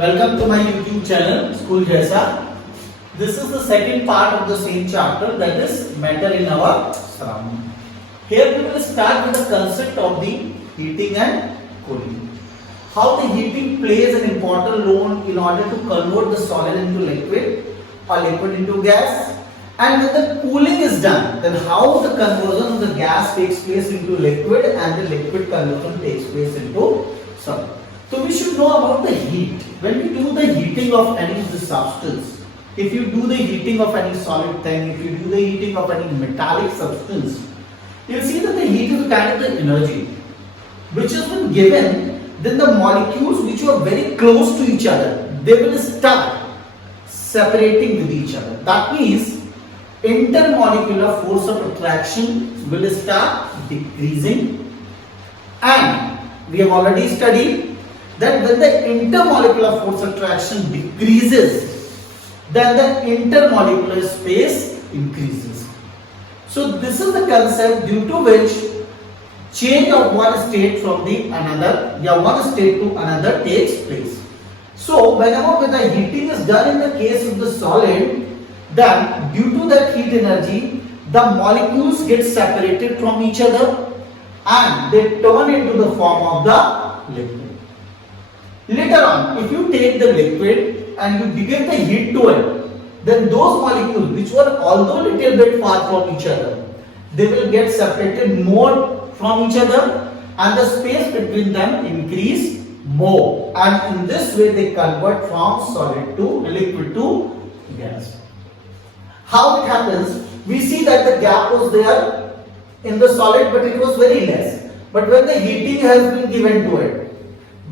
Welcome to my YouTube channel School Jaisa. This is the second part of the same chapter, that is matter in our surrounding. Here we will start with the concept of the heating and cooling. How the heating plays an important role in order to convert the solid into liquid or liquid into gas. And when the cooling is done, then how the conversion of the gas takes place into liquid and the liquid conversion takes place into solid. So we should know about the heat. When we do the heating of any of the substance, if you do the heating of any solid thing, if you do the heating of any metallic substance, you'll see that the heat is a kind of the energy which has been given, then the molecules which are very close to each other, they will start separating with each other. That means intermolecular force of attraction will start decreasing, and we have already studied that when the intermolecular force attraction decreases, then the intermolecular space increases. So this is the concept due to which change of one state from the another, one state to another takes place. So whenever the heating is done in the case of the solid, then due to that heat energy, the molecules get separated from each other and they turn into the form of the liquid. Later on, if you take the liquid and you begin the heat to it, then those molecules which were although little bit far from each other, they will get separated more from each other and the space between them increase more, and in this way they convert from solid to liquid to gas. How it happens? We see that the gap was there in the solid, but it was very less. But when the heating has been given to it,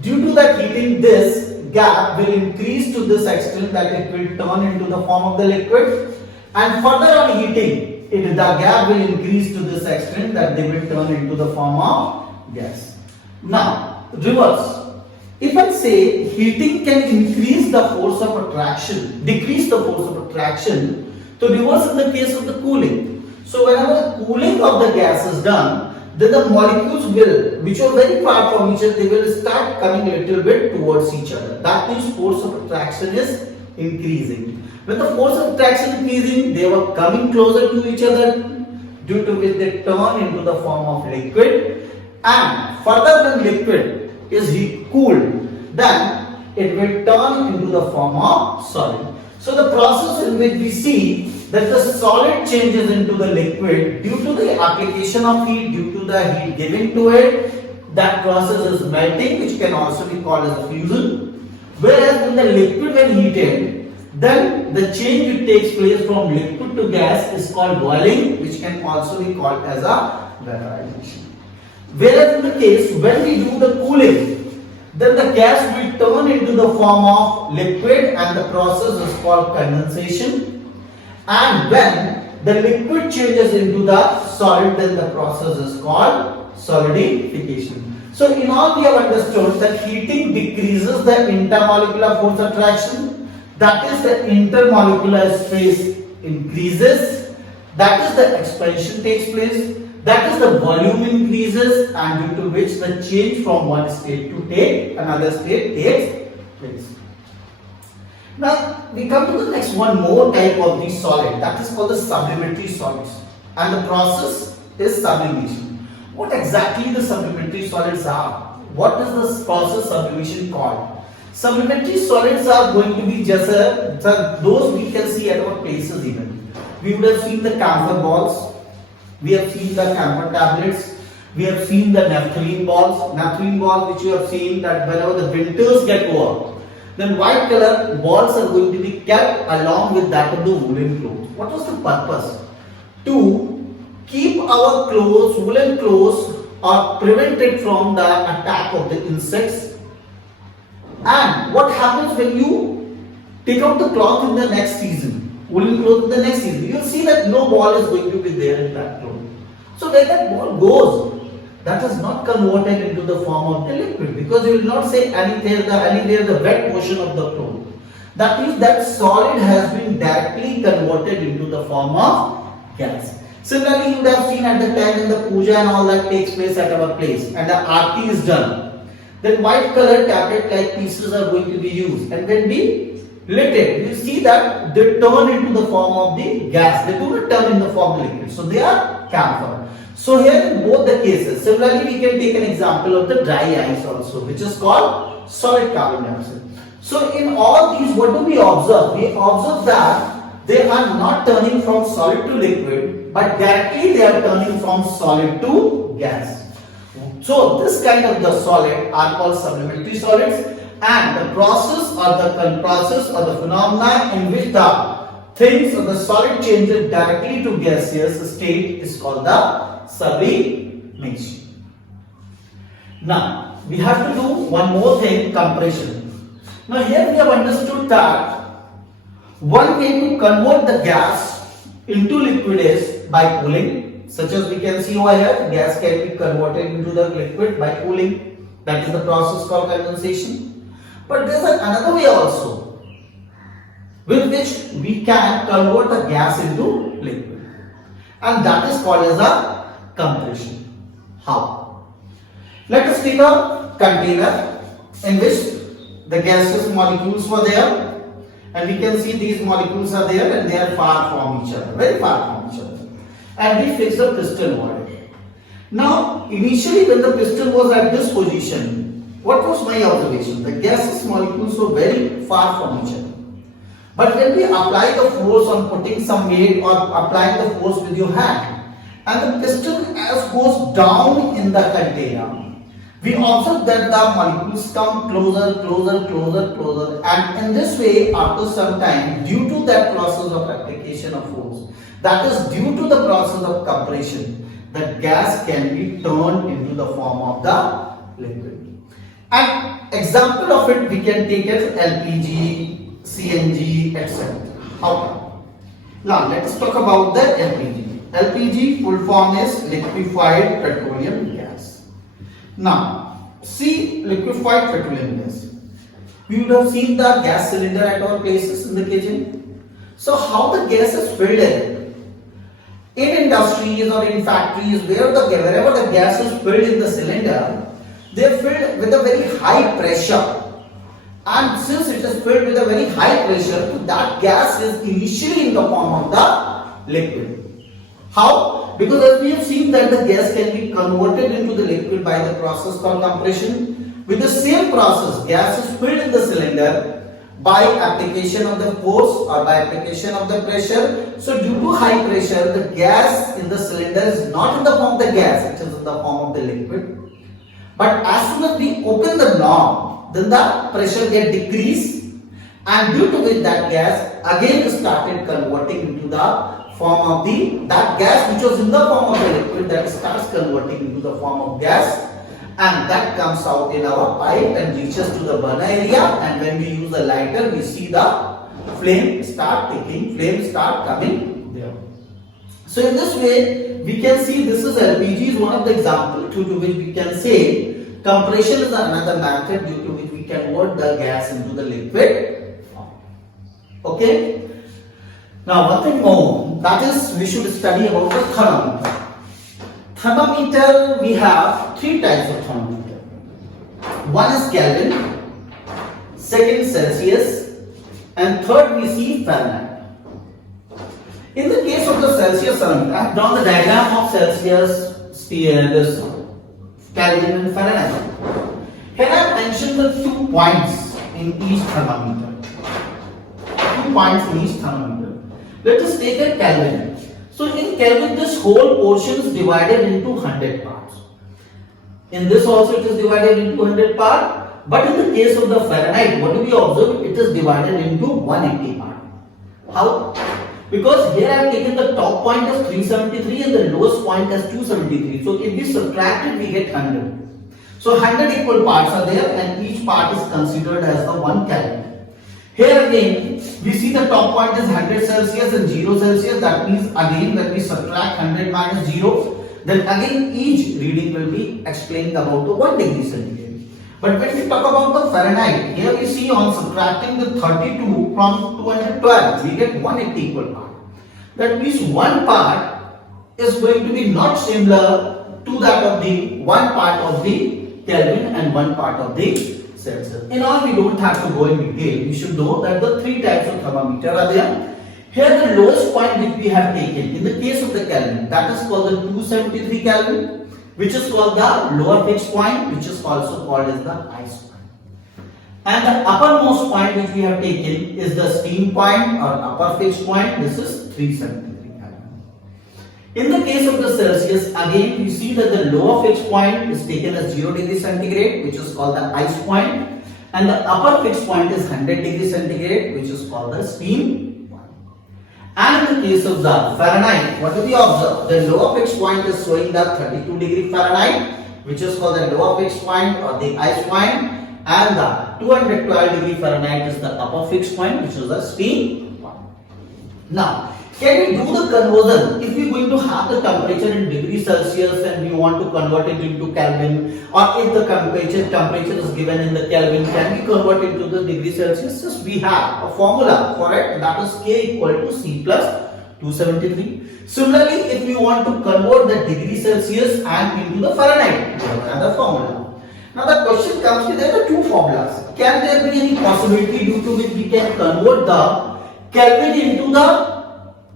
due to that heating, this gap will increase to this extent that it will turn into the form of the liquid, and further on heating, the gap will increase to this extent that they will turn into the form of gas. Now, reverse. If I say heating can increase the force of attraction, decrease the force of attraction, so reverse in the case of the cooling. So whenever the cooling of the gas is done, then the molecules will, which are very far from each other, they will start coming a little bit towards each other. That means force of attraction is increasing. When the force of attraction increasing, they were coming closer to each other, due to which they turn into the form of liquid. And further, when liquid is cooled, then it will turn into the form of solid. So the process in which we see that the solid changes into the liquid due to the application of heat, due to the heat given to it, that process is melting, which can also be called as a fusion. Whereas when the liquid when heated, then the change which takes place from liquid to gas is called boiling, which can also be called as a vaporization. Whereas in the case when we do the cooling, then the gas will turn into the form of liquid and the process is called condensation. And when the liquid changes into the solid, then the process is called solidification. So in all, we have understood that heating decreases the intermolecular force attraction, that is the intermolecular space increases, that is the expansion takes place, that is the volume increases, and due to which the change from one state to take another state takes place. Now we come to the next one more type of the solid, that is called the subliminary solids, and the process is sublimation. What exactly the subliminary solids are? What is this process sublimation called? Subliminary solids are going to be just those we can see at our places even. We would have seen the camphor balls, we have seen the camphor tablets, we have seen the naphthalene balls which you have seen that whenever the winters get over, then white color balls are going to be kept along with that of the woolen clothes. What was the purpose? To keep our clothes, woolen clothes, or prevent it from the attack of the insects. And what happens when you take out the cloth in the next season, woolen cloth in the next season, you will see that no ball is going to be there in that cloth. So when that ball goes, that is not converted into the form of the liquid, because you will not say anywhere the wet portion of the cloth. That means that solid has been directly converted into the form of gas. Similarly, you would have seen at the time in the puja and all that takes place at our place, and the aarti is done. then white color tablet like pieces are going to be used, and when we lit it, you see that they turn into the form of the gas. They do not turn in the form of liquid, so they are camphor. So here in both the cases, similarly we can take an example of the dry ice also, which is called solid carbon dioxide. So in all these, what do we observe? We observe that they are not turning from solid to liquid, but directly they are turning from solid to gas. So this kind of the solid are called supplementary solids, and the process or the phenomena in which the things or the solid changes directly to gaseous state is called the sublimation. Now we have to do one more thing, compression. Now here we have understood that one way to convert the gas into liquid is by cooling, such as we can see over here, gas can be converted into the liquid by cooling. That is the process called condensation. But there is another way also with which we can convert the gas into liquid, and that is called as a compression. How? Let us take a container in which the gaseous molecules were there, and we can see these molecules are there and they are far from each other, very far from each other, and we fix the piston over it. Now initially when the piston was at this position, what was my observation? The gaseous molecules were very far from each other. But when we apply the force on putting some weight or applying the force with your hand, and the piston as goes down in the container, we observe that the molecules come closer, and in this way, after some time, due to that process of application of force, that is due to the process of compression, the gas can be turned into the form of the liquid. An example of it we can take as LPG, CNG, etc. How? Now let us talk about the LPG. LPG full form is liquefied petroleum gas. Now, see liquefied petroleum gas. We would have seen the gas cylinder at our places in the kitchen. So, how the gas is filled in industries or in factories, wherever the gas is filled in the cylinder, they are filled with a very high pressure. And since it is filled with a very high pressure, that gas is initially in the form of the liquid. How? Because as we have seen that the gas can be converted into the liquid by the process called compression. With the same process, gas is filled in the cylinder by application of the force or by application of the pressure. So due to high pressure, the gas in the cylinder is not in the form of the gas, it is in the form of the liquid. But as soon as we open the knob, then the pressure gets decreased, and due to which that gas again started converting into the form of that gas which was in the form of the liquid, that starts converting into the form of gas, and that comes out in our pipe and reaches to the burner area, and when we use a lighter we see the flame start coming there. So in this way we can see this is LPG is one of the examples due to which we can say compression is another method due to which we convert the gas into the liquid form. Okay. Now one thing more, that is we should study about the thermometer. Thermometer, we have three types of thermometer. One is Kelvin, second Celsius, and third we see Fahrenheit. In the case of the Celsius thermometer, I have drawn the diagram of Celsius, this Kelvin and Fahrenheit. Here I have mentioned the 2 points in each thermometer. 2 points in each thermometer. Let us take a Kelvin. So in Kelvin, this whole portion is divided into 100 parts. In this also it is divided into 100 parts. But in the case of the Fahrenheit, what do we observe? It is divided into 180 parts. How? Because here I have taken the top point as 373 and the lowest point as 273. So if we subtract it, we get 100. So 100 equal parts are there, and each part is considered as the 1 Kelvin. Here again, we see the top point is 100 Celsius and 0 Celsius. That means again when we subtract 100 minus 0, then again each reading will be explained about the 1 degree centigrade. But when we talk about the Fahrenheit, here we see on subtracting the 32 from 212, we get 180 equal part. That means one part is going to be not similar to that of the one part of the Kelvin and one part of the Celsius. In all, we don't have to go in detail. You should know that the three types of thermometer are there. Here the lowest point which we have taken in the case of the Kelvin, that is called the 273 Kelvin, which is called the lower fixed point, which is also called as the ice point. And the uppermost point which we have taken is the steam point or upper fixed point. This is 373 Kelvin. In the case of the Celsius, again we see that the lower fixed point is taken as 0 degree centigrade, which is called the ice point, and the upper fixed point is 100 degree centigrade, which is called the steam point. And in the case of the Fahrenheit, what do we observe? The lower fixed point is showing the 32 degree Fahrenheit, which is called the lower fixed point or the ice point, and the 212 degree Fahrenheit is the upper fixed point, which is the steam point. Now, can we do the conversion? If we are going to have the temperature in degree Celsius and we want to convert it into Kelvin, or if the temperature is given in the Kelvin, can we convert it to the degree Celsius? Yes, we have a formula for it, that is K equal to C plus 273. Similarly, if we want to convert the degree Celsius and into the Fahrenheit, we have another formula. Now the question comes to, there are two formulas. Can there be any possibility due to which we can convert the Kelvin into the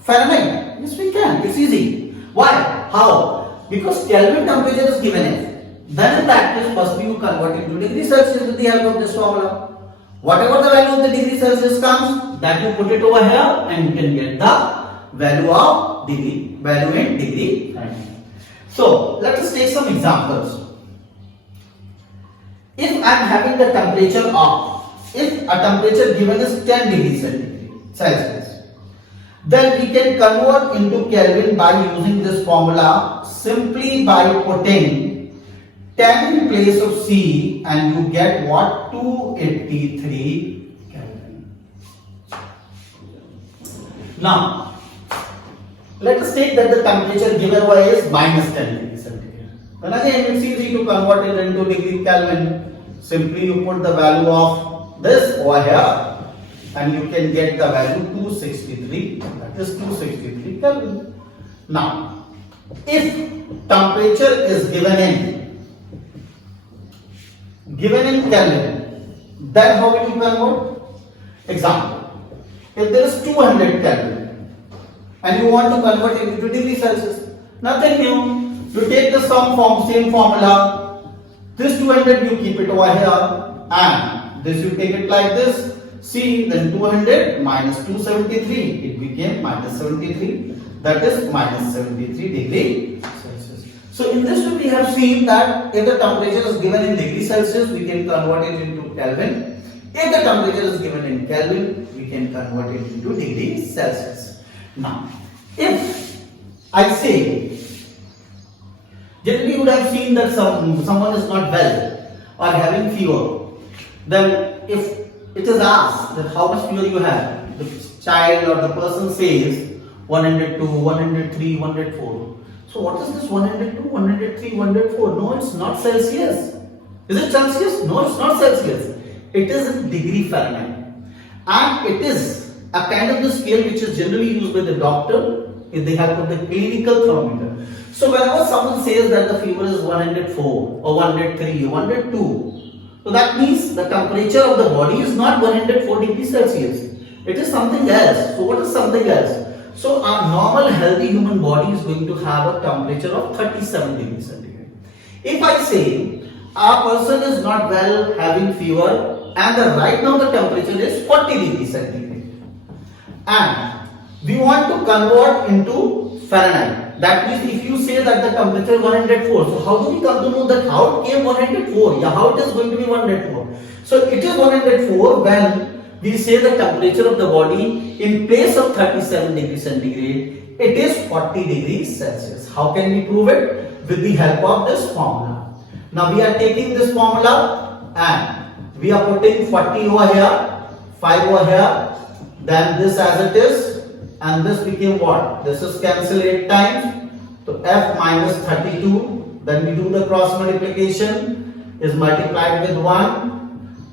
Fahrenheit? Yes, we can. It's easy. Why? How? Because Kelvin temperature is given in. Then in that case, first we will convert it to degree Celsius with the help of this formula. Whatever the value of the degree Celsius comes, that you put it over here and you can get the value of degree, value in degree Fahrenheit. So let us take some examples. If I am having the temperature of, if a temperature given is 10 degrees Celsius, then we can convert into Kelvin by using this formula simply by putting 10 in place of C, and you get what? 283 Kelvin. Now, let us take that the temperature given over is minus 10 degrees centigrade. Then again, it's easy to convert it into degree Kelvin. Simply you put the value of this over here and you can get the value 263. That is 263 Kelvin. Now, if temperature is given in Kelvin, then how will you convert? Example, if there is 200 Kelvin and you want to convert it into degree Celsius, nothing new. You take the same formula. This 200 you keep it over here, and this you take it like this. See, then 200 minus 273, it became minus 73. That is minus 73 degree Celsius. So in this way we have seen that if the temperature is given in degree Celsius, we can convert it into Kelvin. If the temperature is given in Kelvin, we can convert it into degree Celsius. Now, if I say, generally you would have seen that someone is not well or having fever, then if it is asked that how much fever you have, the child or the person says 102, 103, 104. So what is this 102, 103, 104? No, it's not Celsius. Is it Celsius? No, it's not Celsius. It is in degree Fahrenheit. And it is a kind of the scale which is generally used by the doctor if they have put the clinical thermometer. So whenever someone says that the fever is 104 or 103 or 102, so that means the temperature of the body is not 104 degrees Celsius. It is something else. So what is something else? So our normal healthy human body is going to have a temperature of 37 degrees centigrade. If I say a person is not well, having fever, and right now the temperature is 40 degrees centigrade, and we want to convert into Fahrenheit. That means if you say that the temperature is 104, so how do we come to know that how it came 104? Yeah, how it is going to be 104? So it is 104 when we say the temperature of the body in place of 37 degrees centigrade, it is 40 degrees Celsius. How can we prove it? With the help of this formula. Now we are taking this formula and we are putting 40 over here, 5 over here, then this as it is, and this became what? This is cancel 8 times. So f minus 32, then we do the cross multiplication, is multiplied with 1,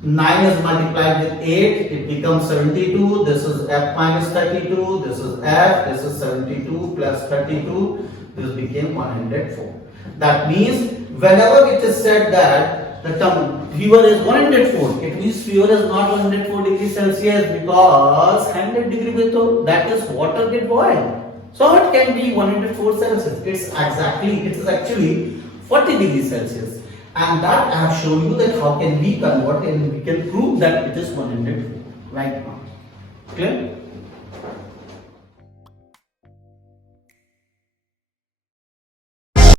9 is multiplied with 8, it becomes 72. This is f minus 32, this is f, this is 72 plus 32, this became 104. That means whenever it is said that the fever is 104. It means fever is not 104 degrees Celsius because 100 degree that is water get boiled. So it can be 104 Celsius. It's actually 40 degrees Celsius. And that I have shown you that how can we convert and we can prove that it is 104 right now. Clear?